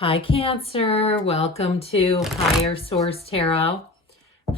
Hi, Cancer. Welcome to Higher Source Tarot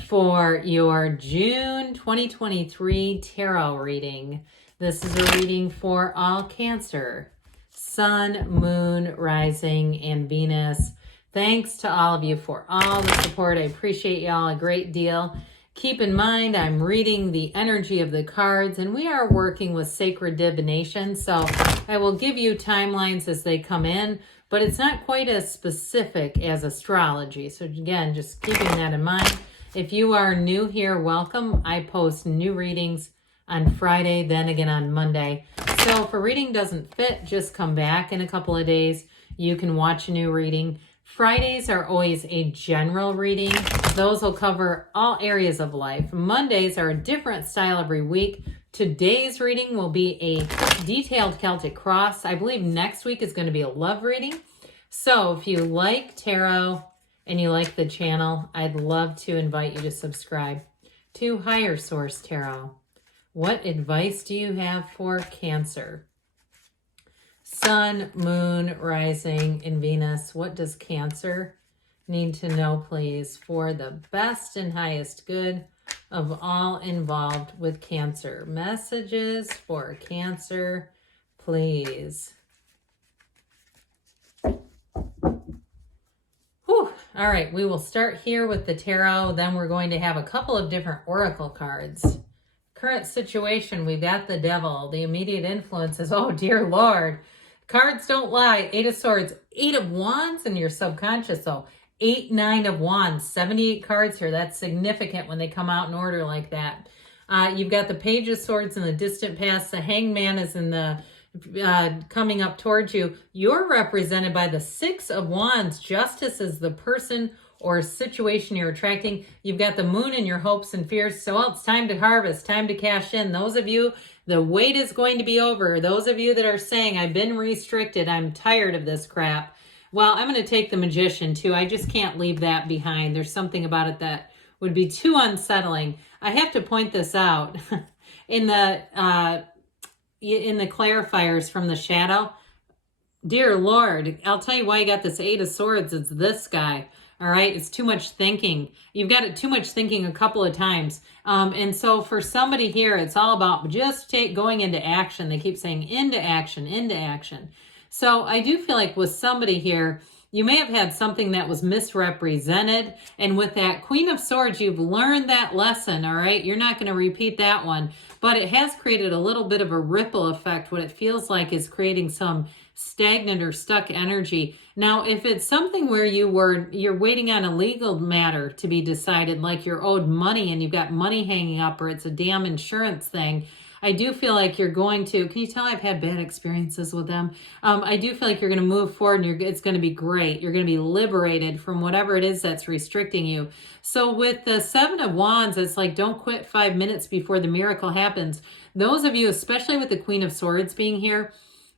for your June 2023 tarot reading. This is a reading for all Cancer, Sun, Moon, Rising, and Venus. Thanks to all of you for all the support. I appreciate y'all a great deal. Keep in mind, I'm reading the energy of the cards, and we are working with sacred divination, so I will give you timelines as they come in, but it's not quite as specific as astrology. So again, just keeping that in mind. If you are new here, welcome. I post new readings on Friday, then again on Monday. So if a reading doesn't fit, just come back in a couple of days. You can watch a new reading. Fridays are always a general reading. Those will cover all areas of life. Mondays are a different style every week. Today's reading will be a detailed Celtic cross. I believe next week is going to be a love reading. So if you like tarot and you like the channel, I'd love to invite you to subscribe to Higher Source Tarot. What advice do you have for Cancer? Sun, Moon, Rising, and Venus. What does Cancer need to know, please, for the best and highest good of all involved with Cancer? Messages for Cancer, please. Whew. All right, we will start here with the tarot. Then we're going to have a couple of different oracle cards. Current situation, we've got the Devil. The immediate influences, oh dear Lord. Cards don't lie. 8 of Swords, 8 of Wands in your subconscious, though. 8, 9 of Wands, 78 cards here. That's significant when they come out in order like that. You've got the Page of Swords in the distant past. The Hangman is in the coming up towards you. You're represented by the 6 of Wands. Justice is the person or situation you're attracting. You've got the Moon in your hopes and fears. So it's time to harvest, time to cash in. Those of you, the wait is going to be over. Those of you that are saying, I've been restricted, I'm tired of this crap. Well, I'm going to take the Magician too. I just can't leave that behind. There's something about it that would be too unsettling. I have to point this out. In the clarifiers from the shadow, dear Lord, I'll tell you why you got this 8 of Swords. It's this guy. All right, it's too much thinking. You've got it too much thinking a couple of times. And so for somebody here, it's all about just going into action. They keep saying into action, into action. So I do feel like with somebody here, you may have had something that was misrepresented. And with that Queen of Swords, you've learned that lesson, all right? You're not going to repeat that one. But it has created a little bit of a ripple effect. What it feels like is creating some stagnant or stuck energy. Now, if it's something where you're waiting on a legal matter to be decided, like you're owed money and you've got money hanging up, or it's a damn insurance thing, I do feel like you're going to, can you tell I've had bad experiences with them? I do feel like you're going to move forward and it's going to be great. You're going to be liberated from whatever it is that's restricting you. So with the 7 of Wands, it's like, don't quit 5 minutes before the miracle happens. Those of you, especially with the Queen of Swords being here,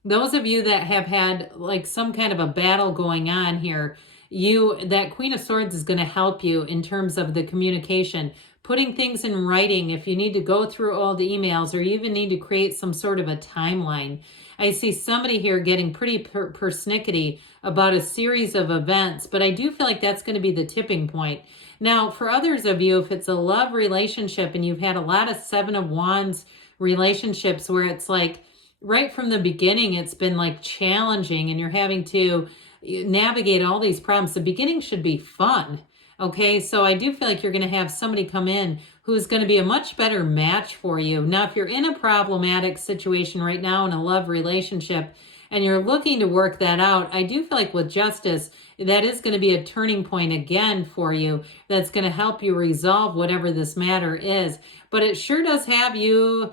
those of you that have had like some kind of a battle going on here, that Queen of Swords is going to help you in terms of the communication, putting things in writing if you need to go through all the emails, or you even need to create some sort of a timeline. I see somebody here getting pretty persnickety about a series of events, but I do feel like that's going to be the tipping point. Now, for others of you, if it's a love relationship and you've had a lot of 7 of Wands relationships where it's like, right from the beginning, it's been like challenging and you're having to navigate all these problems. The beginning should be fun. Okay, so I do feel like you're going to have somebody come in who's going to be a much better match for you. Now, if you're in a problematic situation right now in a love relationship and you're looking to work that out, I do feel like with Justice, that is going to be a turning point again for you. That's going to help you resolve whatever this matter is. But it sure does have you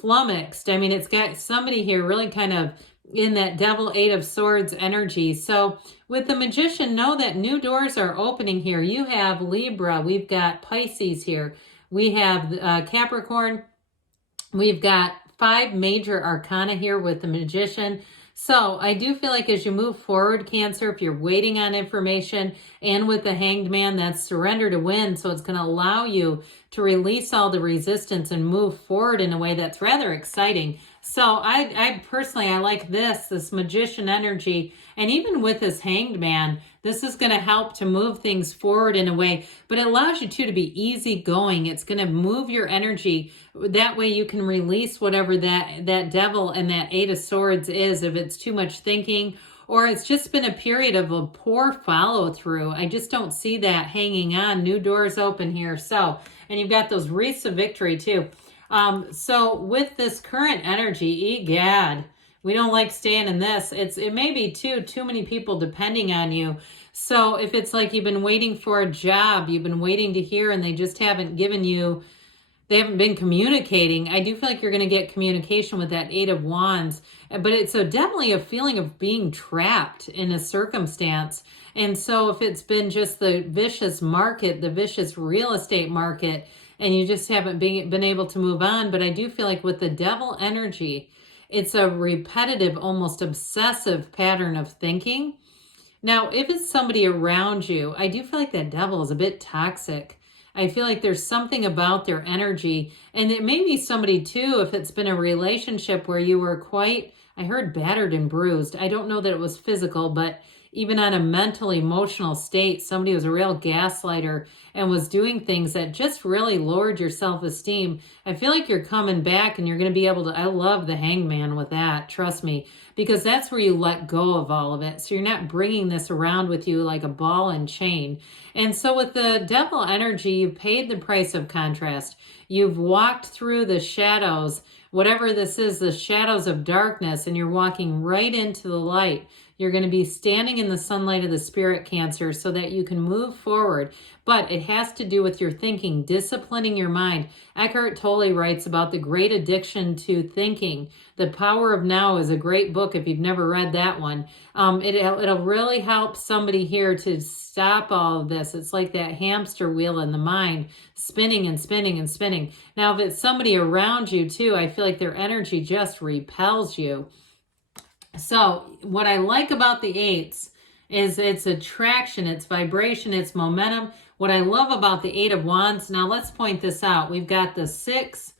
flummoxed. I mean, it's got somebody here really kind of in that Devil 8 of Swords energy. So with the Magician, know that new doors are opening here. You have Libra, we've got Pisces here, we have Capricorn, we've got 5 major arcana here with the Magician. So I do feel like as you move forward, Cancer, if you're waiting on information, and with the Hanged Man, that's surrender to win. So it's going to allow you to release all the resistance and move forward in a way that's rather exciting. So I personally, I like this magician energy. And even with this hanged man, this is going to help to move things forward in a way, but it allows you to be easygoing. It's going to move your energy. That way you can release whatever that devil and that Eight of Swords is, if it's too much thinking, or it's just been a period of a poor follow through. I just don't see that hanging on. New doors open here. So, and you've got those wreaths of victory too. So with this current energy, egad, we don't like staying in this. It may be too many people depending on you. So if it's like you've been waiting for a job, you've been waiting to hear, and they just haven't given you, they haven't been communicating. I do feel like you're going to get communication with that Eight of Wands, but it's definitely a feeling of being trapped in a circumstance. And so if it's been just the vicious market, the vicious real estate market, and you just haven't been able to move on, but I do feel like with the devil energy, it's a repetitive, almost obsessive pattern of thinking. Now, if it's somebody around you, I do feel like that devil is a bit toxic. I feel like there's something about their energy, and it may be somebody too, if it's been a relationship where you were quite, I heard battered and bruised. I don't know that it was physical, but even on a mental, emotional state, somebody was a real gaslighter and was doing things that just really lowered your self-esteem. I feel like you're coming back and you're going to be able to, I love the hangman with that, trust me, because that's where you let go of all of it. So you're not bringing this around with you like a ball and chain. And so with the devil energy, you've paid the price of contrast. You've walked through the shadows, whatever this is, the shadows of darkness, and you're walking right into the light. You're going to be standing in the sunlight of the spirit, Cancer, so that you can move forward. But it has to do with your thinking, disciplining your mind. Eckhart Tolle writes about the great addiction to thinking. The Power of Now is a great book if you've never read that one. It'll really help somebody here to stop all of this. It's like that hamster wheel in the mind, spinning and spinning and spinning. Now, if it's somebody around you too, I feel like their energy just repels you. So what I like about the eights is its attraction, its vibration, its momentum. What I love about the Eight of Wands, now let's point this out. We've got the 6,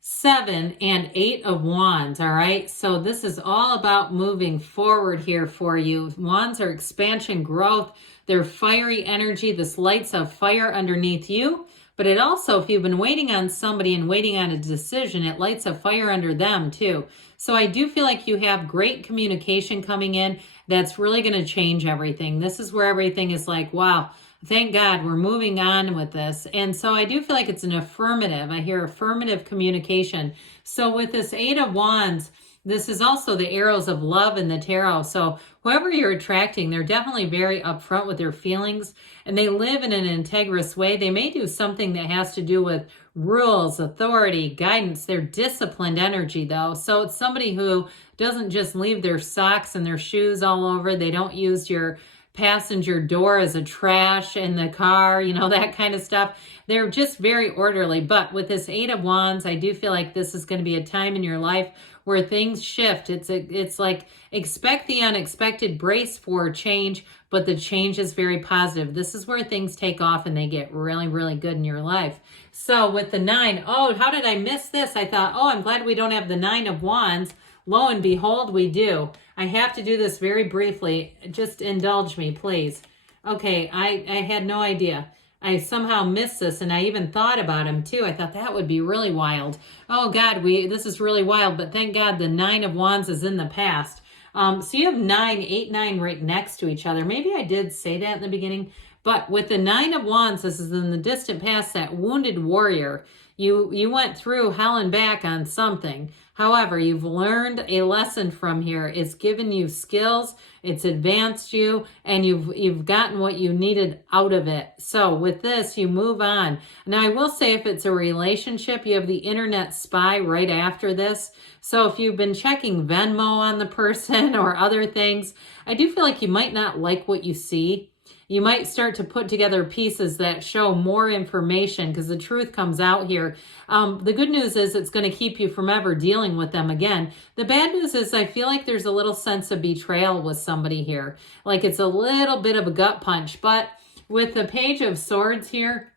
7, and 8 of Wands, all right? So this is all about moving forward here for you. Wands are expansion, growth. They're fiery energy. This lights a fire underneath you. But it also, if you've been waiting on somebody and waiting on a decision, it lights a fire under them too. So I do feel like you have great communication coming in that's really going to change everything. This is where everything is like, wow, thank God we're moving on with this. And so I do feel like it's an affirmative. I hear affirmative communication. So with this Eight of Wands, this is also the arrows of love in the tarot. So whoever you're attracting, they're definitely very upfront with their feelings, and they live in an integrous way. They may do something that has to do with rules, authority, guidance. They're disciplined energy though. So it's somebody who doesn't just leave their socks and their shoes all over. They don't use your passenger door as a trash in the car, you know, that kind of stuff. They're just very orderly. But with this Eight of Wands, I do feel like this is going to be a time in your life where things shift. It's like expect the unexpected, brace for change, but the change is very positive. This is where things take off and they get really, really good in your life. So with the 9, oh, how did I miss this? I thought, oh, I'm glad we don't have the 9 of Wands. Lo and behold, we do. I have to do this very briefly. Just indulge me, please. Okay, I had no idea. I somehow missed this, and I even thought about him too. I thought that would be really wild. Oh God, this is really wild, but thank God the 9 of Wands is in the past. So you have 9, 8, 9 right next to each other. Maybe I did say that in the beginning, but with the 9 of Wands, this is in the distant past, that wounded warrior. You went through hell and back on something. However, you've learned a lesson from here. It's given you skills, it's advanced you, and you've gotten what you needed out of it. So with this, you move on. Now, I will say if it's a relationship, you have the internet spy right after this. So if you've been checking Venmo on the person or other things, I do feel like you might not like what you see. You might start to put together pieces that show more information because the truth comes out here. The good news is it's going to keep you from ever dealing with them again. The bad news is I feel like there's a little sense of betrayal with somebody here. Like it's a little bit of a gut punch. But with the Page of Swords here,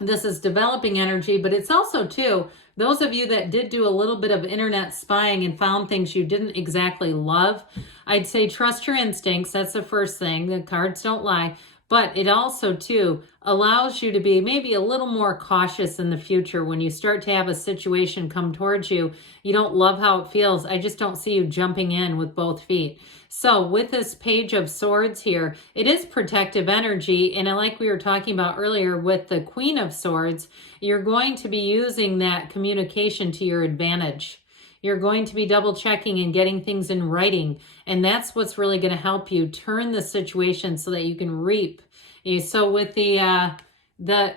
this is developing energy, but it's also too Those of you that did do a little bit of internet spying and found things you didn't exactly love, I'd say trust your instincts. That's the first thing. The cards don't lie. But it also, too, allows you to be maybe a little more cautious in the future when you start to have a situation come towards you. You don't love how it feels. I just don't see you jumping in with both feet. So with this Page of Swords here, it is protective energy. And like we were talking about earlier with the Queen of Swords, you're going to be using that communication to your advantage. You're going to be double checking and getting things in writing. And that's what's really going to help you turn the situation so that you can reap. So with the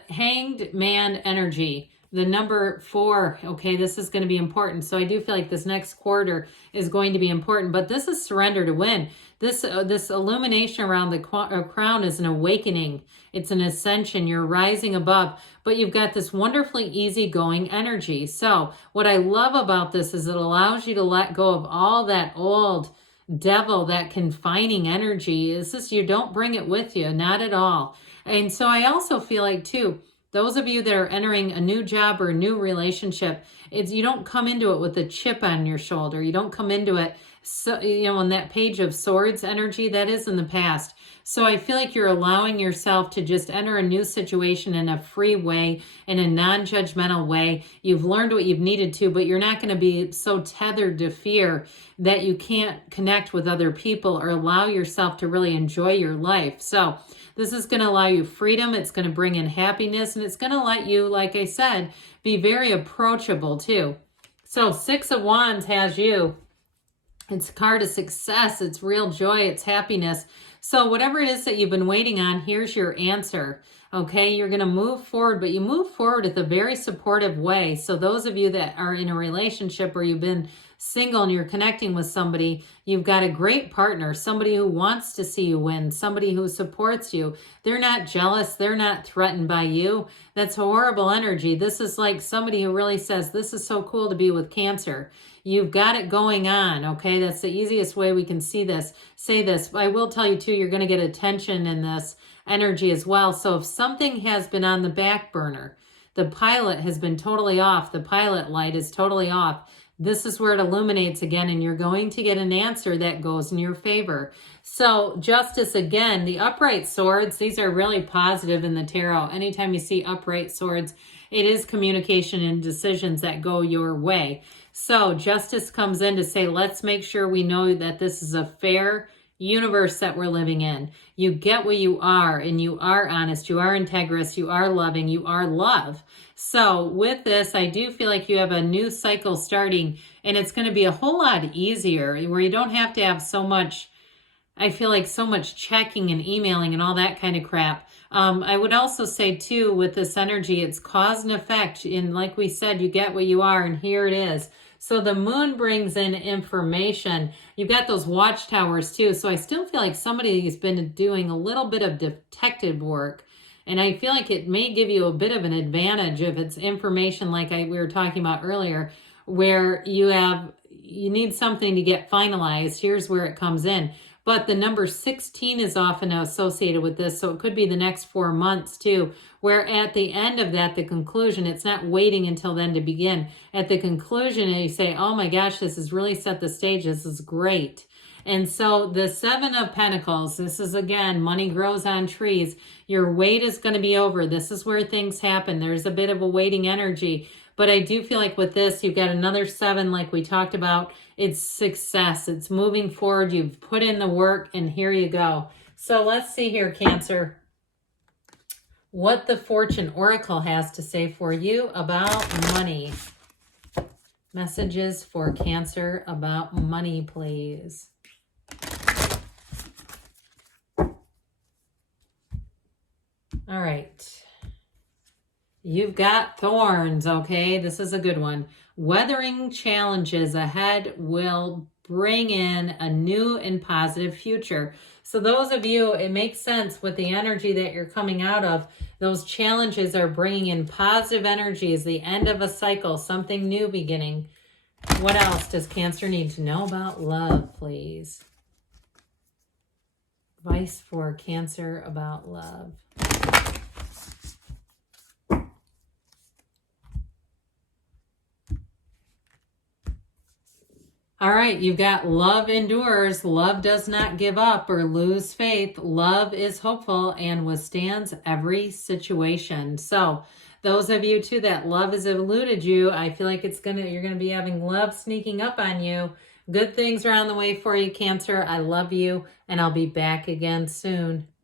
Hanged Man energy, the number 4, okay, this is going to be important. So I do feel like this next quarter is going to be important, but this is surrender to win. This illumination around the crown is an awakening. It's an ascension. You're rising above, but you've got this wonderfully easygoing energy. So what I love about this is it allows you to let go of all that old devil, that confining energy. It's just, you don't bring it with you, not at all. And so I also feel like, too, those of you that are entering a new job or a new relationship, you don't come into it with a chip on your shoulder. You don't come into it, so, in that Page of Swords energy, that is in the past. So I feel like you're allowing yourself to just enter a new situation in a free way, in a non-judgmental way. You've learned what you've needed to, but you're not going to be so tethered to fear that you can't connect with other people or allow yourself to really enjoy your life. So this is going to allow you freedom. It's going to bring in happiness, and it's going to let you, like I said, be very approachable too. So 6 of Wands has you. It's a card of success. It's real joy. It's happiness. So whatever it is that you've been waiting on, here's your answer. Okay, you're going to move forward, but you move forward with a very supportive way. So those of you that are in a relationship or you've been single and you're connecting with somebody, you've got a great partner, somebody who wants to see you win, somebody who supports you. They're not jealous. They're not threatened by you. That's horrible energy. This is like somebody who really says, this is so cool to be with Cancer. You've got it going on, okay? That's the easiest way we can say this. I will tell you, too, you're going to get attention in this energy as well. So if something has been on the back burner, the pilot has been totally off, the pilot light is totally off, this is where it illuminates again, and you're going to get an answer that goes in your favor. So Justice, again, the upright swords, these are really positive in the tarot. Anytime you see upright swords, it is communication and decisions that go your way. So Justice comes in to say, let's make sure we know that this is a fair universe that we're living in. You get what you are, and you are honest, you are integrous, you are loving, you are love. So with this, I do feel like you have a new cycle starting, and it's going to be a whole lot easier where you don't have to have so much, I feel like so much checking and emailing and all that kind of crap. I would also say too, with this energy, it's cause and effect. And like we said, you get what you are, and here it is. So the moon brings in information. You've got those watchtowers too. So I still feel like somebody's been doing a little bit of detective work. And I feel like it may give you a bit of an advantage if it's information like we were talking about earlier, where you need something to get finalized. Here's where it comes in. But the number 16 is often associated with this, so it could be the next 4 months too, where at the end of that, the conclusion, it's not waiting until then to begin. At the conclusion, you say, oh my gosh, this has really set the stage. This is great. And so the 7 of Pentacles, this is again, money grows on trees. Your wait is going to be over. This is where things happen. There's a bit of a waiting energy. But I do feel like with this, you've got another 7 like we talked about. It's success. It's moving forward. You've put in the work, and here you go. So let's see here, Cancer, what the Fortune Oracle has to say for you about money. Messages for Cancer about money, please. All right. You've got thorns, okay? This is a good one. Weathering challenges ahead will bring in a new and positive future. So those of you, it makes sense with the energy that you're coming out of. Those challenges are bringing in positive energies, the end of a cycle, something new beginning. What else does Cancer need to know about love, please? Advice for Cancer about love. All right, you've got love endures, love does not give up or lose faith, love is hopeful and withstands every situation. So, those of you too that love has eluded you, I feel like you're gonna be having love sneaking up on you. Good things are on the way for you, Cancer. I love you, and I'll be back again soon.